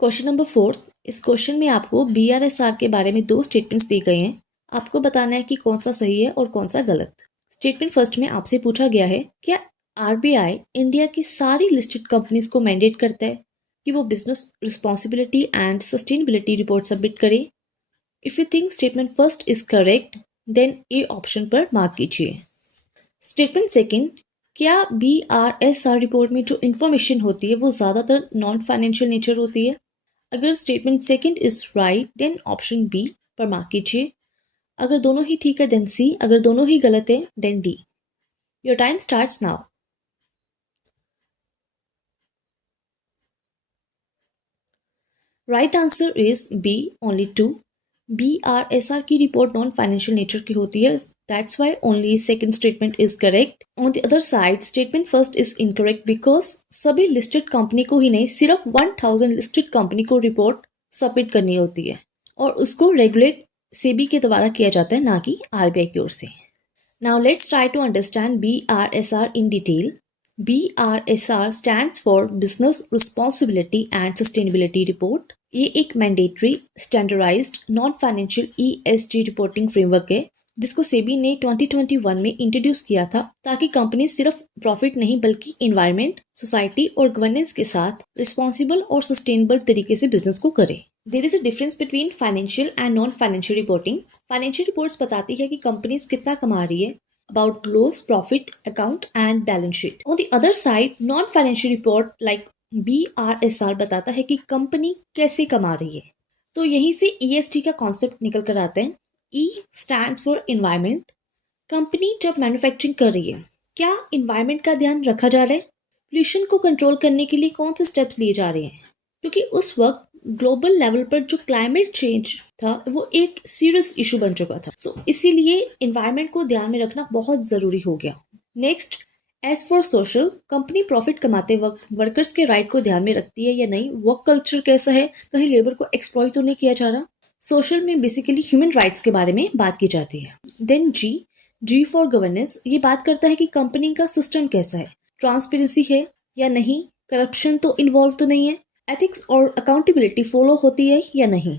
Question number 4। इस question में आपको BRSR के बारे में 2 स्टेटमेंट्स दिए गए हैं। आपको बताना है कि कौन सा सही है और कौन सा गलत। स्टेटमेंट फर्स्ट में आपसे पूछा गया है, क्या RBI इंडिया की सारी लिस्टेड कंपनीज को मैंडेट करता है कि वो business responsibility and sustainability report submit करे? If you think statement first is correct, then A option पर मार्क कीजिए। स्टेटमेंट सेकंड, क्या BRSR रिपोर्ट में जो इन्फॉर्मेशन होती है वो ज़्यादातर नॉन फाइनेंशियल नेचर होती है? अगर statement second is right, then option B पर मार्क कीजिए। अगर दोनों ही ठीक है, देन सी। अगर दोनों ही गलत है, then D. Your time starts now. Right answer is B, only 2। BRSR की रिपोर्ट नॉन फाइनेंशियल नेचर की होती है, that's why only second statement is correct. On the other side, statement first is incorrect because सभी listed company को ही नहीं, सिर्फ 1000 listed company को रिपोर्ट सबमिट करनी होती है और उसको रेगुलेट सेबी के द्वारा किया जाता है, ना कि RBI की ओर से। Now let's try to understand BRSR in detail. BRSR stands for business responsibility and sustainability report. ये एक mandatory standardized non financial ESG reporting framework है जिसको सेबी ने 2021 में इंट्रोड्यूस किया था ताकि कंपनी सिर्फ प्रॉफिट नहीं बल्कि एनवायरनमेंट, सोसाइटी और गवर्नेंस के साथ रिस्पॉन्सिबल और सस्टेनेबल तरीके से बिजनेस को करे। There is a difference between financial and non financial reporting. Financial reports बताती है कि कंपनीज कितना कमा रही है, about gross profit account and balance sheet. On the other side, non financial report like BRSR बताता है कि कंपनी कैसे कमा रही है। तो यहीं से ESG का कॉन्सेप्ट निकल कर आता है। E stands for environment. Company जब मैन्युफैक्चरिंग कर रही है, क्या एनवायरनमेंट का ध्यान रखा जा रहा है? पोल्यूशन को कंट्रोल करने के लिए कौन से स्टेप्स लिए जा रहे हैं? क्योंकि उस वक्त ग्लोबल लेवल पर जो क्लाइमेट चेंज था वो एक सीरियस इशू बन चुका था। सो इसीलिए एनवायरनमेंट को ध्यान में रखना बहुत जरूरी हो गया। Next, as for social, company profit कमाते वक्त वर्कर्स के राइट को ध्यान में रखती है या नहीं? वर्क कल्चर कैसा है? कहीं लेबर को एक्सप्लॉइट तो नहीं किया जा रहा? सोशल में बेसिकली ह्यूमन राइट्स के बारे में बात की जाती है। देन जी फॉर गवर्नेंस, ये बात करता है कि कंपनी का सिस्टम कैसा है, ट्रांसपेरेंसी है या नहीं, करप्शन तो इन्वॉल्व तो नहीं है, एथिक्स और अकाउंटेबिलिटी फॉलो होती है या नहीं।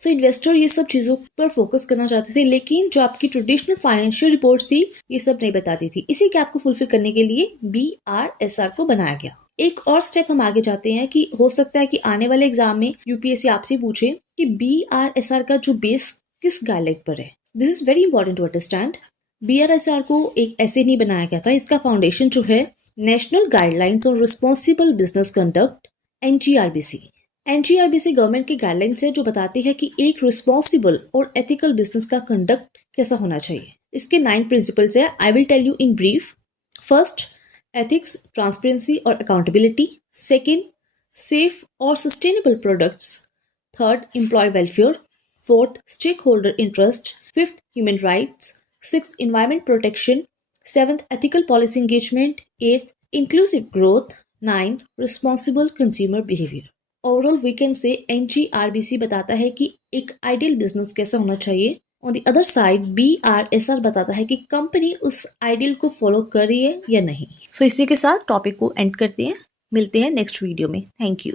सो इन्वेस्टर ये सब चीज़ों पर फोकस करना चाहते थे, लेकिन जो आपकी ट्रेडिशनल फाइनेंशियल रिपोर्ट्स थी ये सब नहीं बताती थी। इसी गैप को फुलफिल करने के लिए BRSR को बनाया गया। एक और स्टेप हम आगे जाते हैं कि हो सकता है कि आने वाले एग्जाम में UPSC आपसे पूछे कि BRSR का जो बेस किस गाइडलाइन पर है। This is very important to understand. BRSR को एक ऐसे नहीं बनाया गया था, इसका फाउंडेशन जो है national guidelines on responsible business conduct NGRBC government की गाइडलाइंस है जो बताती है कि एक रिस्पॉन्सिबल और एथिकल बिजनेस का कंडक्ट कैसा होना चाहिए। इसके 9 प्रिंसिपल्स है। I will tell you in brief. First, ethics, transparency और अकाउंटेबिलिटी। सेकंड, सेफ और sustainable products. Third, employ welfare. Fourth, stakeholder interest. Fifth, human rights. Sixth, environment protection. Seventh, ethical policy engagement. Eighth, inclusive growth. 9, responsible consumer behaviour. Overall we can say NGRBC बताता है कि एक ideal business कैसा होना चाहिए। On the other side, BRSR बताता है कि कंपनी उस आइडियल को फॉलो कर रही है या नहीं। सो इसी के साथ टॉपिक को एंड करते हैं। मिलते हैं नेक्स्ट वीडियो में। Thank you.